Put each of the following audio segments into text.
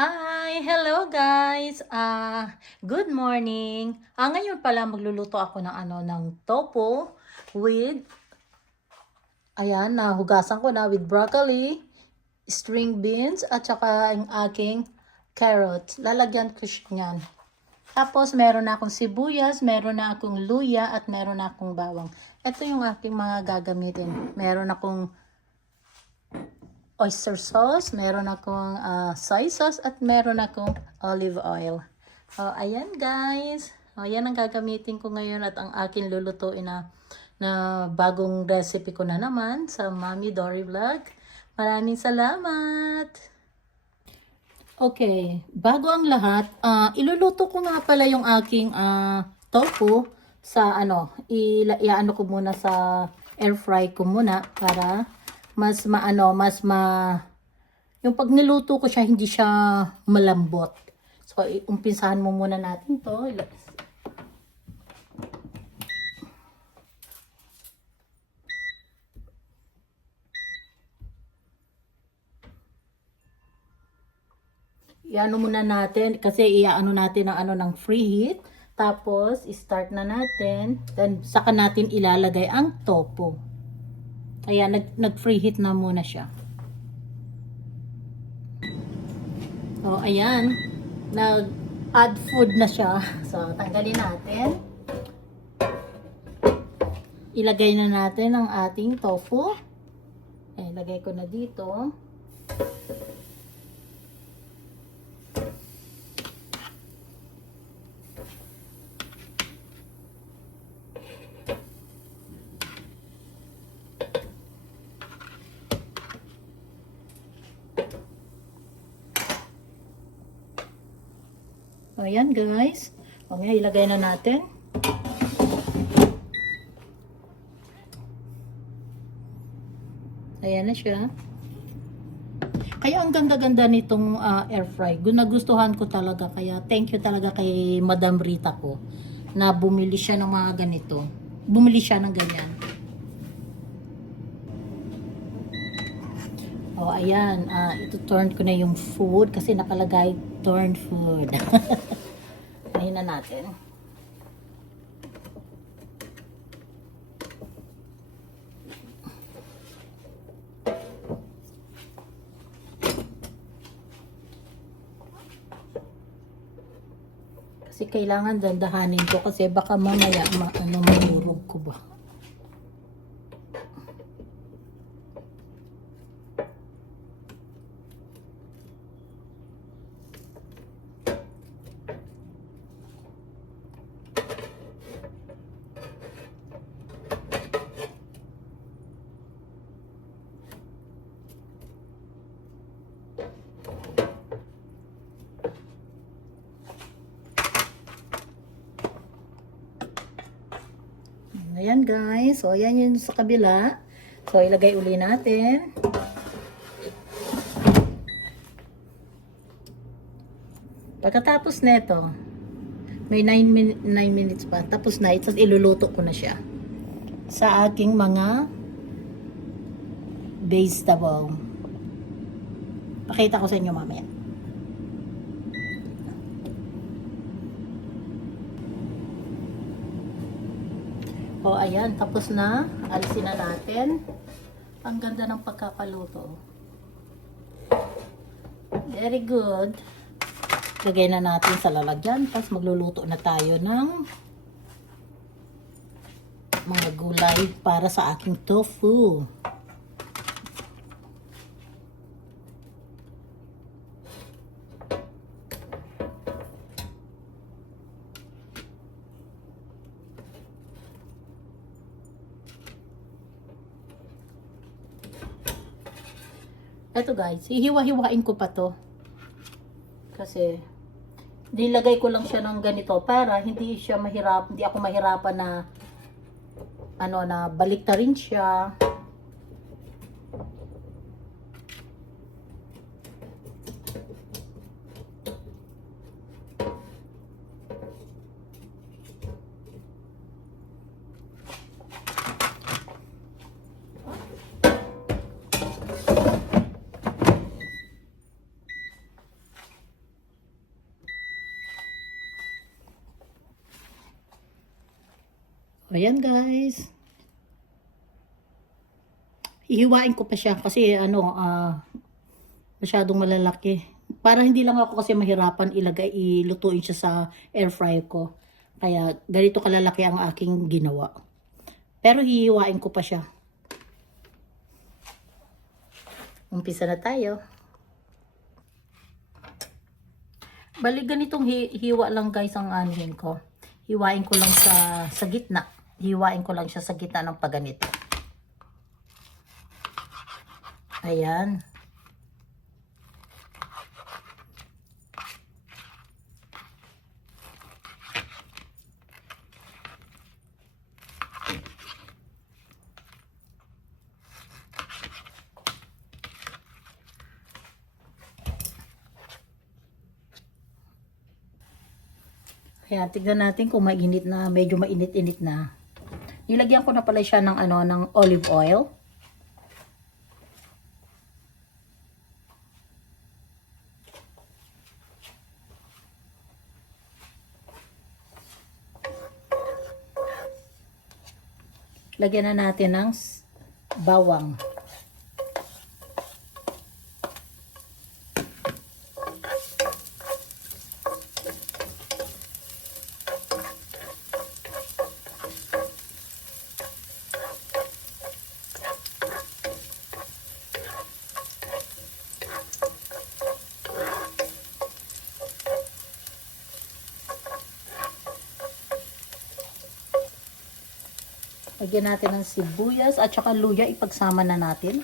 Hi! Hello guys! Good morning! Ngayon pala magluluto ako ng tofu with, ayan, nahugasan ko na with broccoli, string beans, at saka ang aking carrot. Lalagyan ko niyan. Tapos meron na akong sibuyas, meron na akong luya, at meron na akong bawang. Ito yung aking mga gagamitin. Meron akong oyster sauce, meron akong soy sauce, at meron akong olive oil. Ayan guys. Yan ang gagamitin ko ngayon at ang akin lulutuin na bagong recipe ko na naman sa Mommy Dory Vlog. Maraming salamat! Okay, bago ang lahat, iluluto ko nga pala yung aking tofu sa iaano ko muna sa air fry ko muna para yung pag niluto ko siya hindi siya malambot. So umpisahan mo muna natin to. Iano muna natin kasi iaano natin ng free heat. Tapos i-start na natin, then saka natin ilalagay ang tofu. Kaya nag-free heat na muna siya. Ayan. Nag-add food na siya. So, tanggalin natin. Ilagay na natin ang ating tofu. Lagay ko na dito. Ayan guys. Ngayon ilagay na natin. Ayan na siya. Kaya ang ganda-ganda nitong air fry. Nagustuhan ko talaga. Kaya thank you talaga kay Madam Rita ko na bumili siya ng mga ganito. Bumili siya ng ganyan. Ayan. Ito turn ko na yung food kasi nakalagay turn food. Ayan na natin. Kasi kailangan dandahanin ko kasi baka mamaya manurog ko ba. Ayan guys. So, ayan yun sa kabila. So, ilagay uli natin. Pagkatapos neto, may 9 minutes pa. Tapos na, iluluto ko na siya sa aking mga vegetable. Pakita ko sa inyo mamaya. Ayan, tapos na. Alisin na natin. Ang ganda ng pagkakaluto. Very good. Lagay na natin sa lalagyan. Tapos magluluto na tayo ng mga gulay para sa aking tofu. Eto guys, hihiwa-hiwain ko pa to. Kasi nilagay ko lang siya ng ganito para hindi ako mahirapan na baliktarin siya. Ayan guys. Hihiwain ko pa siya kasi masyadong malalaki. Para hindi lang ako kasi mahirapan ilutuin siya sa air fryer ko. Kaya ganito kalalaki ang aking ginawa. Pero hihiwain ko pa siya. Umpisa na tayo. Bali ganitong hiwa lang guys ang anuhin ko. Hiwain ko lang sa gitna. Hiwain ko lang siya sa gitna ng pagganito. Ayan. Kaya tignan natin kung mainit na, medyo mainit-init na. Nilagyan ko na pala siya ng ng olive oil. Lagyan na natin ng bawang. Lagyan natin ng sibuyas at saka luya, ipagsama na natin.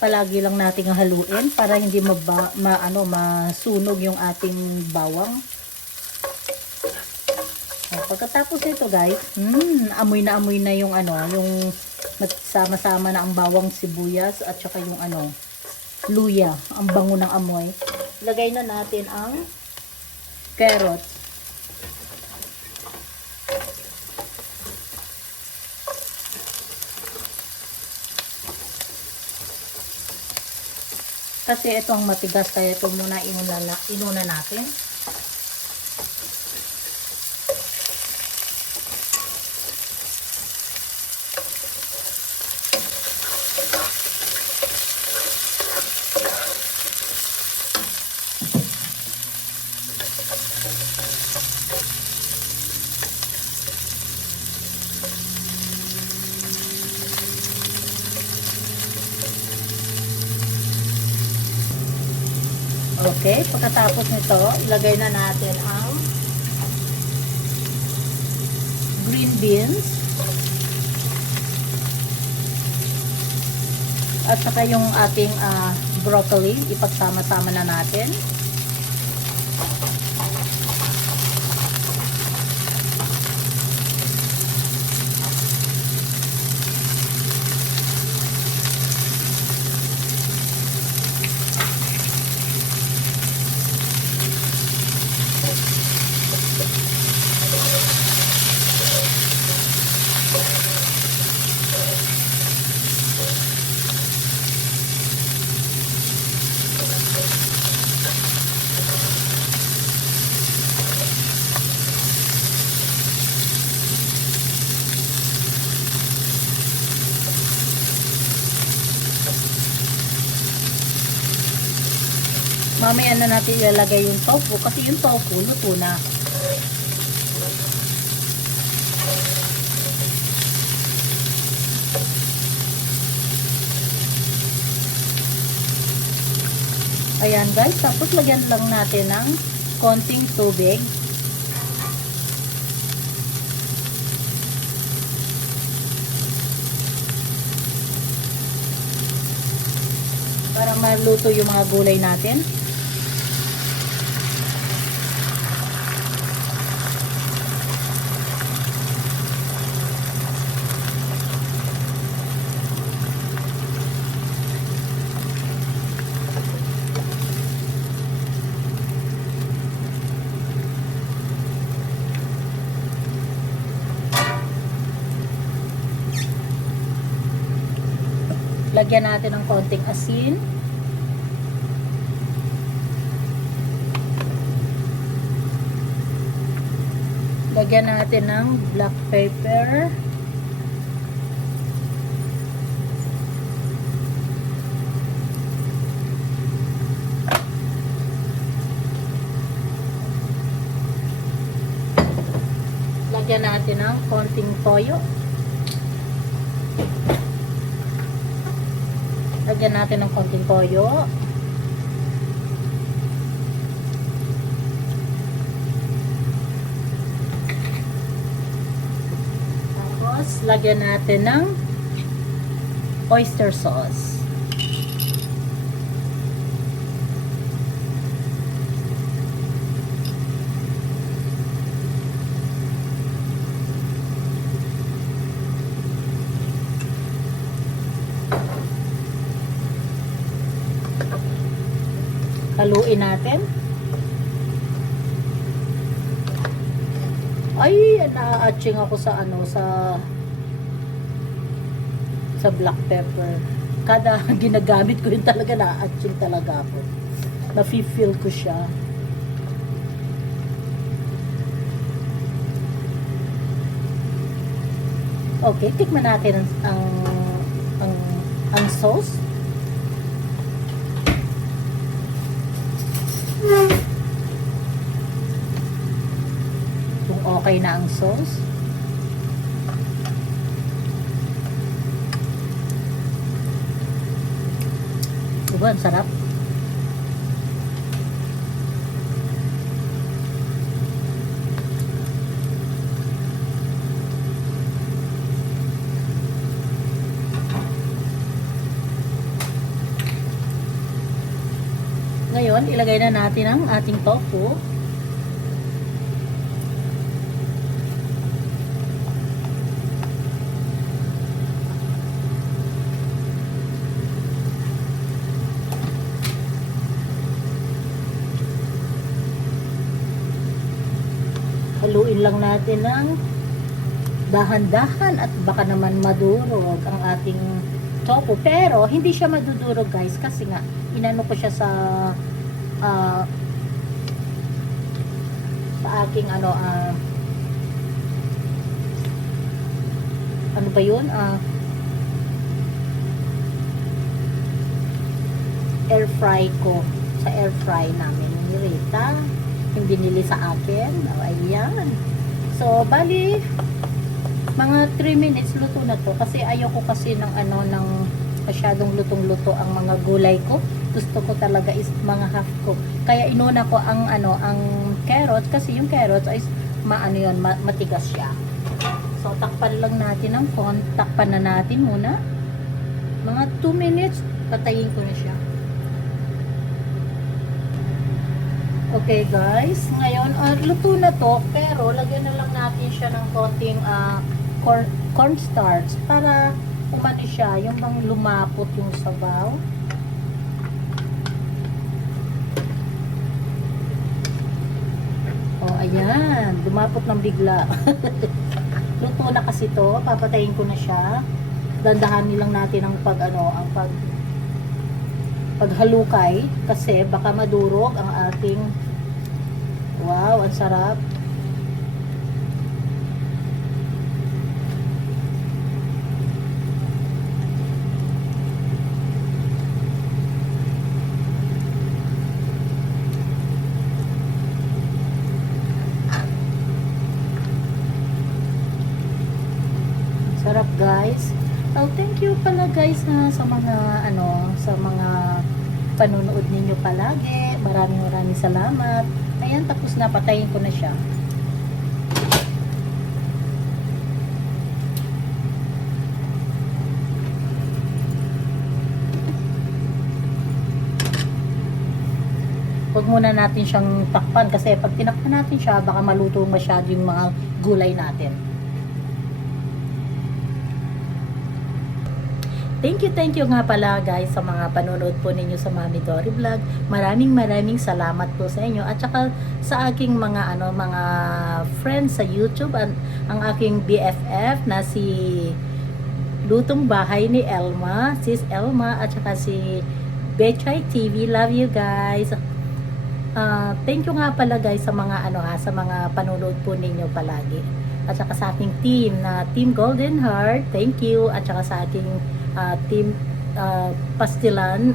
Palagi lang nating haluin para hindi masunog yung ating bawang. Pagkatapos nito guys, amoy na yung yung sama-sama na ang bawang, sibuyas at saka yung luya, ang bango ng amoy. Lagay na natin ang carrots. Kasi ito ang matigas, kaya ito muna inuna natin. Okay, pagkatapos nito, ilagay na natin ang green beans at saka yung ating broccoli, ipagsama-sama na natin. Mamaya na natin ilalagay yung tofu kasi yung tofu luto na. Ayan guys, tapos lagyan lang natin ng konting tubig. Para maluto yung mga gulay natin. Lagyan natin ng konting asin. Lagyan natin ng black pepper. Lagyan natin ng konting toyo. Lagyan natin ng konting toyo. Tapos, lagyan natin ng oyster sauce. Haluin natin. Ay, na-atching ako sa sa black pepper. Kada ginagamit ko yun talaga, na-atching talaga ako. Na-feel ko siya. Okay, tikman natin ang sauce. Kung okay na ang sauce. Diba, ang sarap. Ngayon, ilagay na natin ang ating tofu. Haluin lang natin ng dahan-dahan at baka naman madurog ang ating tofu. Pero, hindi siya madudurog guys kasi nga, inano ko siya sa aking ano ba yun? Air fry ko. Sa air fry namin ni Rita. Yung binili sa akin. Ayan. So, bali, mga 3 minutes luto na to. Kasi ayoko kasi ng ng masyadong lutong-luto ang mga gulay ko. Gusto ko talaga is mga half cook. Kaya inuna ko ang carrots kasi yung carrots ay matigas siya. So takpan lang natin ng takpan na natin muna. Mga 2 minutes, patayin ko na siya. Okay guys, ngayon luto na to, pero lagyan na lang natin siya ng konting cornstarch para umano siya, yung bang lumapot yung sabaw. Oh, ayan, lumapot ng bigla. Luto na kasi to, papatayin ko na siya. Dandahanin lang natin ang paghalukay kasi baka madurog ang ating wow, ang sarap. Sarap guys. Oh, thank you pala guys sa mga sa mga panonood ninyo palagi. Maraming salamat. Ayan, tapos na, patayin ko na siya. Huwag muna natin siyang takpan kasi pag tinakpan natin siya, baka maluto masyado yung mga gulay natin. Thank you nga pala guys sa mga panonood po ninyo sa Mami Dory Vlog. Maraming salamat po sa inyo at saka sa aking mga friends sa YouTube, ang aking BFF na si lutong bahay ni Elma, sis Elma, at saka si Betchay TV. Love you guys. Thank you nga pala guys sa mga sa mga panunood po ninyo palagi. At saka sa aking team na Team Golden Heart, thank you. At saka sa aking team Pastilan,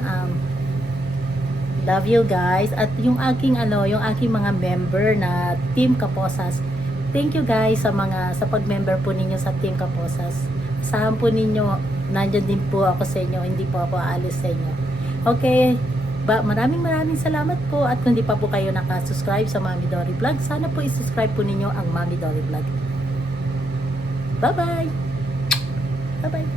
love you guys. At yung aking yung aking mga member na Team Kaposas, thank you guys sa pag-member po ninyo sa Team Kaposas. Asahan po ninyo, nandyan din po ako sa inyo, hindi po ako aalis sa inyo. Okay, maraming salamat po. At kung di pa po kayo nakasubscribe sa Mami Dory Vlog, sana po isubscribe po ninyo ang Mami Dory Vlog. Bye bye. Bye bye.